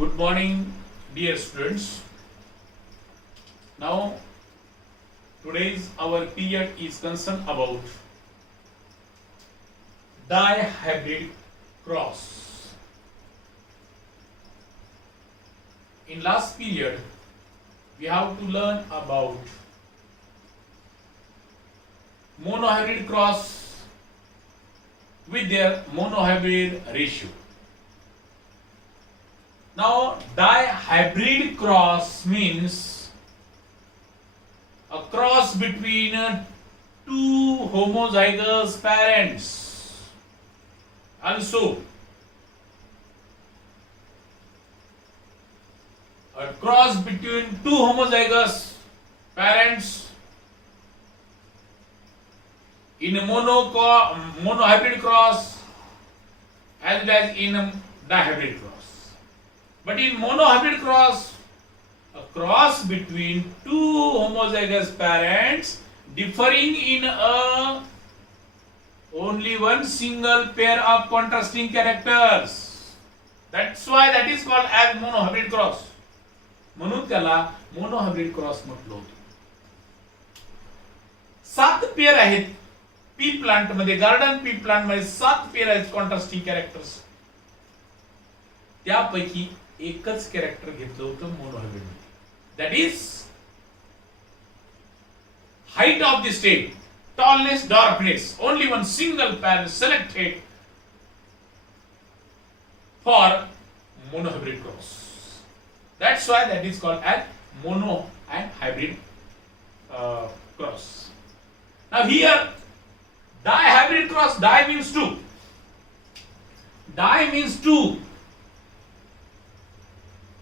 Good morning, dear students. Now, today's our period is concerned about dihybrid cross. In last period, we have to learn about monohybrid cross with their monohybrid ratio. Now, dihybrid cross means a cross between two homozygous parents. Also, a cross between two homozygous parents in a monohybrid cross as well as in a dihybrid cross. But in monohybrid cross, a cross between two homozygous parents differing in only one single pair of contrasting characters. That's why that is called as monohybrid cross. म्हणून त्याला monohybrid cross म्हटलं होतं. 7 pair आहेत P plant मध्ये, garden pea plant मध्ये 7 pair आहेत contrasting characters. त्यापैकी एकच कॅरेक्टर घेतलं होतं मोनोहायब्रिड मध्ये. That is height of the stem, tallness, darkness. Only one single pair selected for monohybrid cross. That's why that is called as mono and hybrid cross. Now here, dihybrid cross, di means two. Di means two.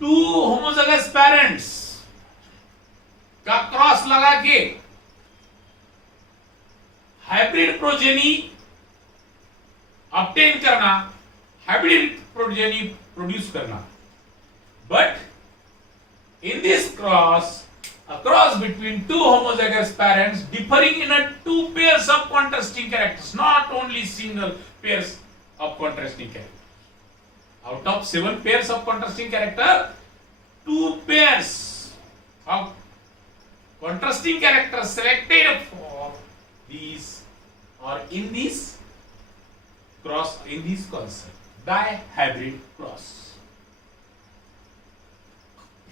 Two homozygous parents का cross लगा के hybrid progeny obtain करना, hybrid progeny produce करना. But in this cross, a cross between two homozygous parents differing in a two pairs of contrasting characters, not only single pairs of contrasting characters. Out of 7 pairs of contrasting character, 2 pairs of contrasting characters selected for these or in this cross, in this concept, dihybrid cross.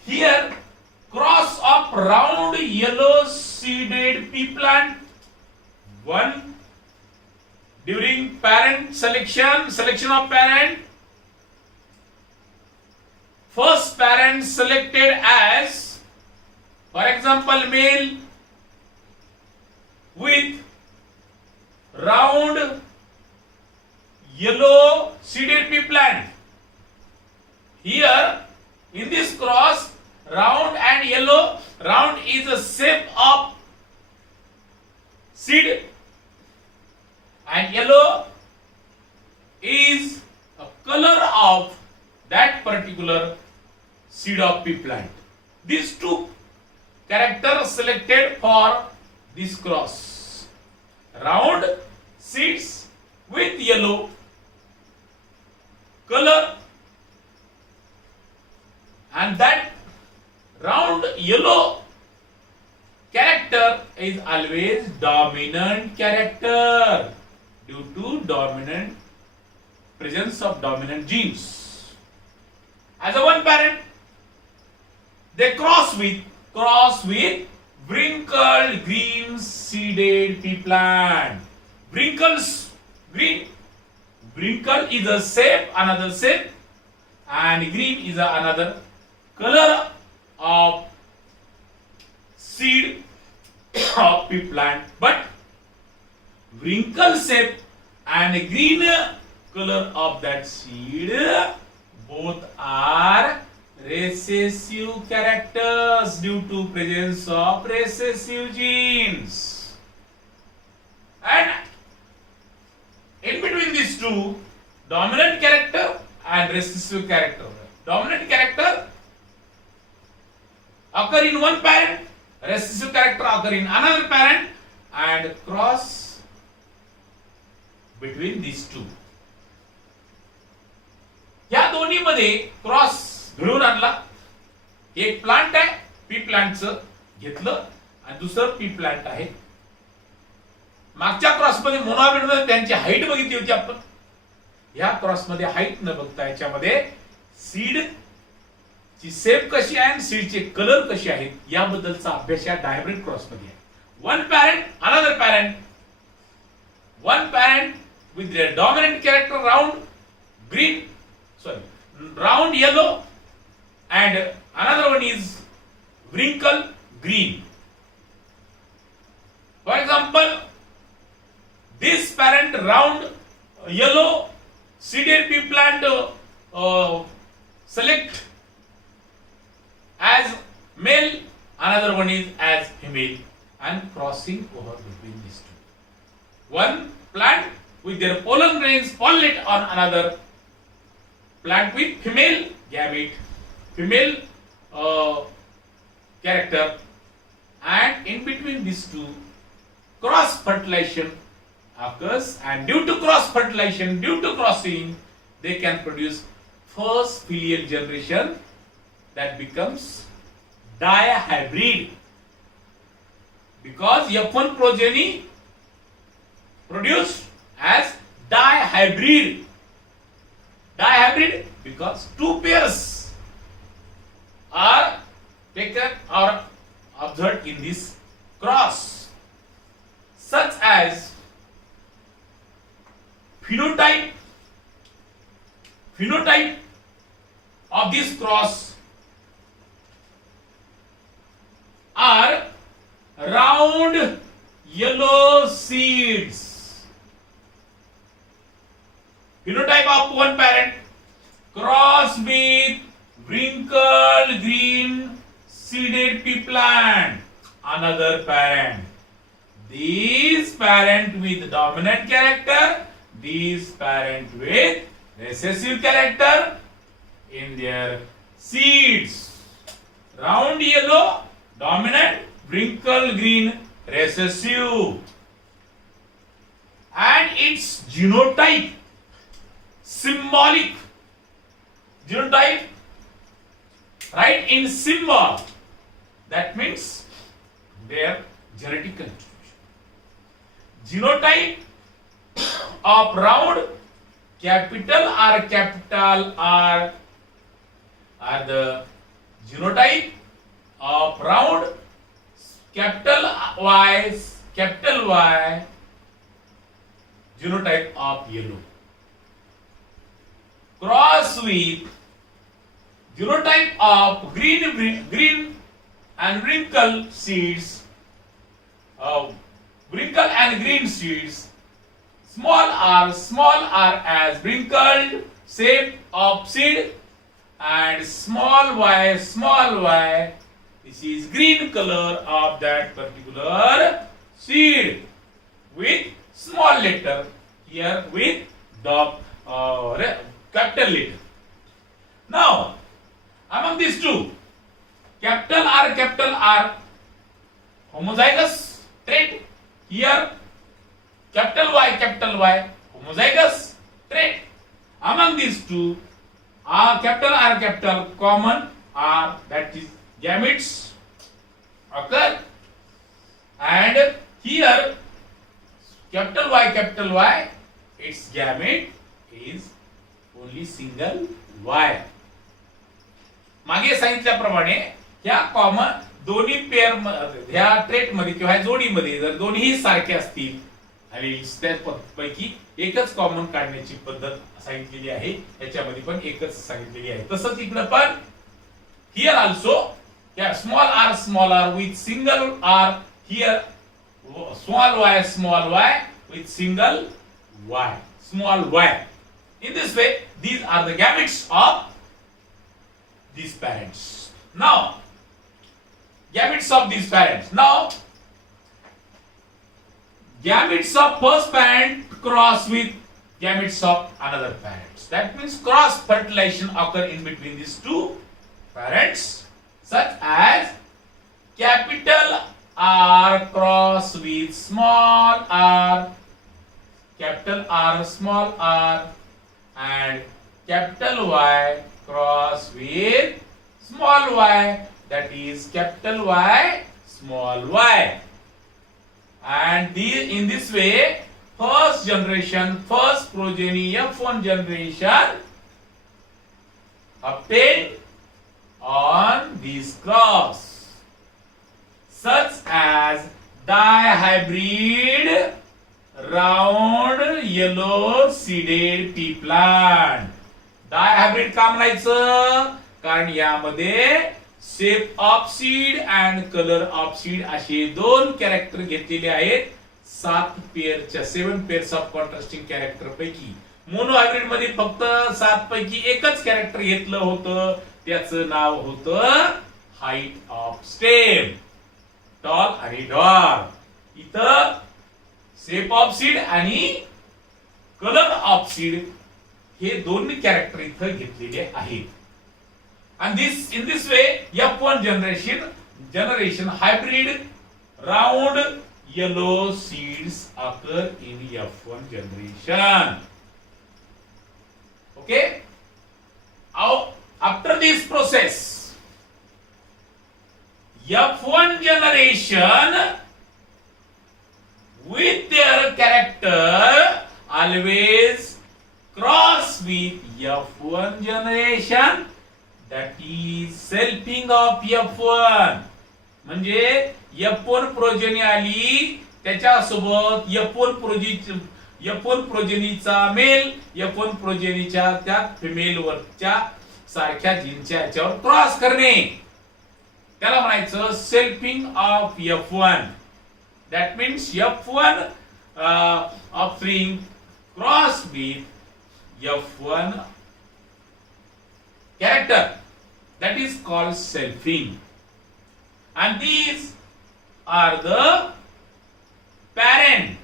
Here, cross of round yellow seeded pea plant, one during parent selection of parent. First parent selected as, for example, male with round yellow seeded pea plant. Here, in this cross, round and yellow, round is a shape of seed and yellow is a color of that particular seed of pea plant. These two characters selected for this cross. Round seeds with yellow color, and that round yellow character is always dominant character due to dominant presence of dominant genes. As a one parent, they cross with wrinkled green seeded pea plant. Wrinkles green, wrinkle is a shape, another shape, and green is another color of seed of pea plant, but wrinkle shape and green color of that seed both are recessive characters due to presence of recessive genes. And in between these two, dominant character and recessive character. Dominant character occur in one parent, recessive character occur in another parent, and cross between these two. या दोन्ही मध्ये cross घडून एक plant आहे, P प्लांटचं घेतलं आणि दुसरं P plant आहे. मागच्या क्रॉसमध्ये मोनोहायब्रिड त्यांची हाईट बघितली होती आपण. या क्रॉसमध्ये हाईट न बघता याच्यामध्ये सीड ची शेप कशी आहे आणि सीडचे कलर कसे आहेत याबद्दलचा अभ्यास या डायब्रिड क्रॉस मध्ये आहे. One parent another parent, one parent with their dominant character round yellow and another one is wrinkle green. For example, this parent round yellow seeded pea plant select as male, another one is as female, and crossing over between these two. One plant with their pollen grains pollinate on another plant with female gamete, female character, and in between these two cross fertilization occurs, and due to cross fertilization, due to crossing, they can produce first filial generation that becomes dihybrid, because F1 progeny produced as dihybrid. Dihybrid because two pairs are taken or observed in this cross, such as phenotype of this cross are round yellow seeds. Phenotype of one parent cross with wrinkled green seeded pea plant, another parent. These parent with dominant character, these parent with recessive character in their seeds. Round yellow, dominant, wrinkled green, recessive. And its genotype, symbolic genotype, right, in symbol, that means their genetic contribution. Genotype of round, capital R are the genotype of round, capital Y genotype of yellow. Cross with genotype of green and wrinkle seeds, wrinkle and green seeds, small r as wrinkled shape of seed, and small y, this is green color of that particular seed, with small letter here with the capital letter. Now, among these two, capital R homozygous trait, here capital Y homozygous trait. Among these two, capital R common R, that is gametes occur, and here capital Y its gamete is only single Y. मागे सांगितल्याप्रमाणे ह्या common दोन्ही pair ह्या trait मध्ये किंवा जोडीमध्ये जर दोन्ही सारखे असतील आणि त्यापैकी एकच कॉमन काढण्याची पद्धत सांगितलेली आहे, याच्यामध्ये पण एकच सांगितलेली आहे. तसंच इकडे पण here also small R with single R, here small y with single y, small y. In this way, these are the gametes of these parents. Now, gametes of these parents. Now, gametes of first parent cross with gametes of another parents. That means cross fertilization occur in between these two parents, such as capital R cross with small r, capital R small r, and capital Y cross with small y, that is capital Y, small y. And in this way, first progeny F1 generation obtained on this cross, such as dihybrid round yellow seeded pea plant. डायहायब्रिड का म्हणायचं कारण यामध्ये shape of seed and colour of seed असे दोन character घेतलेले आहेत 7 pairs of contrasting character पैकी. Mono hybrid मध्ये फक्त 7 पैकी एकच कॅरेक्टर घेतलं होतं, त्याचं नाव होतं हाईट ऑफ स्टेम, टॉल आणि डॉर्क. इथं शेप ऑफ सीड आणि कलर ऑफ सीड हे दोन्ही कॅरेक्टर इथं घेतलेले आहेत. And in this way, F1 generation hybrid round yellow seeds occur in F1 generation. Okay? After this process, F1 generation with their character always cross with F1 generation, that is selfing of F1. म्हणजे F1 progeny आली त्याच्यासोबत F1 प्रोजेनीचा mail F1 प्रोजेनीच्या त्या female वरच्या सारख्या जीनच्या याच्यावर cross करणे, त्याला म्हणायचं selfing of F1. That means F1 offspring cross with F1 character, that is called selfing, and these are the parent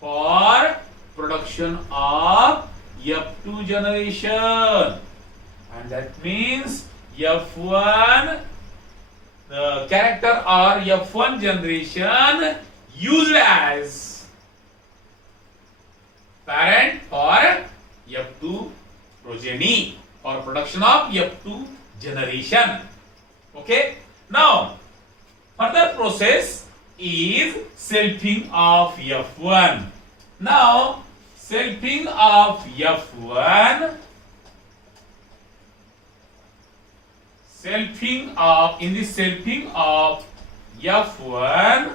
for production of F2 generation, and that means F1 the character or F1 generation used as parent for F2 progeny or production of F2 generation. Okay, now further process is selfing of F1. Now selfing of F1, in this selfing of F1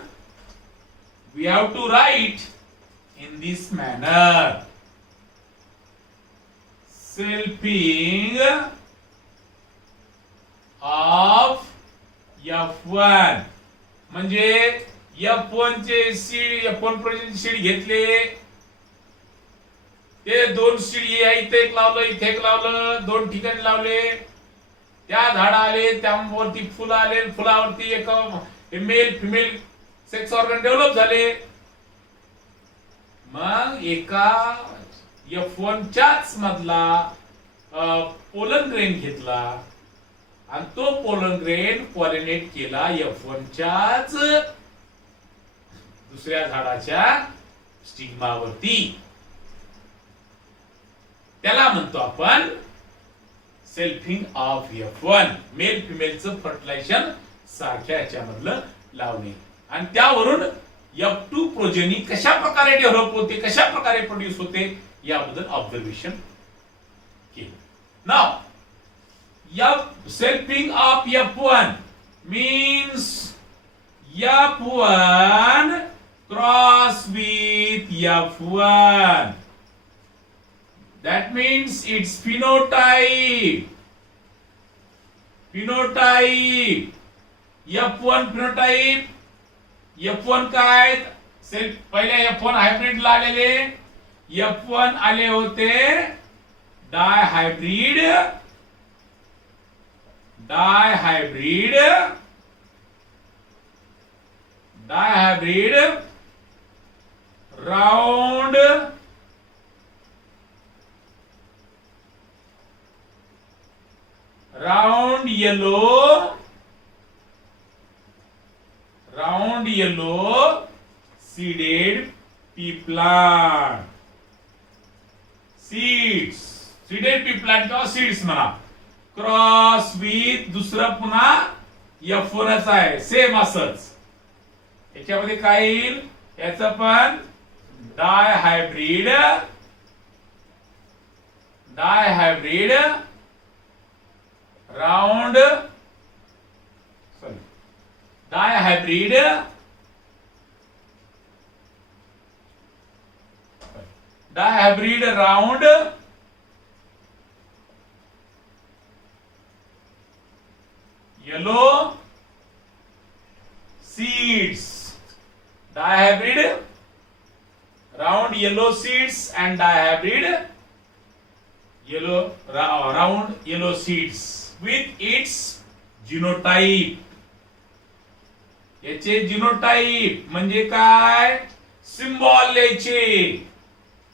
we have to write in this manner: selfing of F1 म्हणजे F1 चे seed F1 project seed घेतले, ते दोन seed इथे एक लावलं इथे एक लावलं, दोन ठिकाणी लावले, त्या झाड आले, त्यावरती फुलं आले, फुलावरती एक male female sex organ develop झाले. मग एका F1 च्याच मधला पोलन ग्रेन घेतला आणि तो पोलन ग्रेन पॉलिनेट केला F1 च्याच दुसऱ्या झाडाच्या स्टिग्मावरती. त्याला म्हणतो आपण सेल्फिंग ऑफ F1, मेल फिमेलचं फर्टिलायझेशन सारख्या याच्यामधलं लावणे, आणि त्यावरून F2 प्रोजेनी कशा प्रकारे डेव्हलप होते, कशा प्रकारे प्रोड्यूस होते याबद्दल ऑब्झर्वेशन केलं. नाव selfing of F1 means F1 cross with F1. That means its phenotype. F1 phenotype. F1 काय पहिले F1 हायब्रिड ला आलेले, F1 आले होते डायहायब्रिड round yellow seeded pea plant. Seeded pea plant किंवा seeds म्हणा. क्रॉस क्रॉस विथ दुसरं पुन्हा F1च आहे, सेम असंच. याच्यामध्ये काय येईल, याचं पण dihybrid round dihybrid round yellow seeds. Dihybrid round yellow seeds and dihybrid round yellow seeds with its genotype. याचे जीनोटाइप म्हणजे काय, सिम्बॉल लिहायचे.